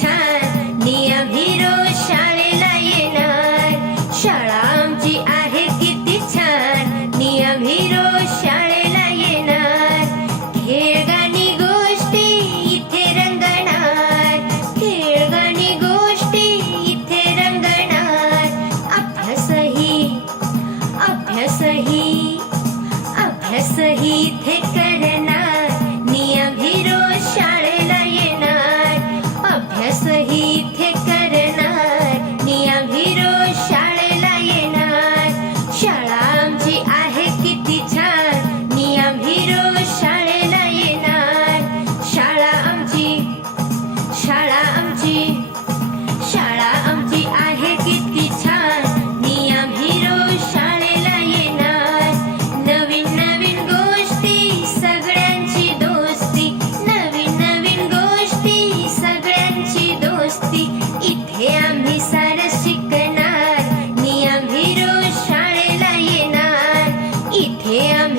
छान. निया रोज शाळेला येणार. शाळा आमची आहे किती छान. निया रोज शाळेला येणार. खेळगाणी गोष्टी इथे रंगणार. खेळगाणी गोष्टी इथे रंगणार. अभ्यासही अभ्यासही अभ्यासही इथे इथे आम्ही सार शिकणार. मी आम्ही रोज शाळेला येणार. इथे आम्ही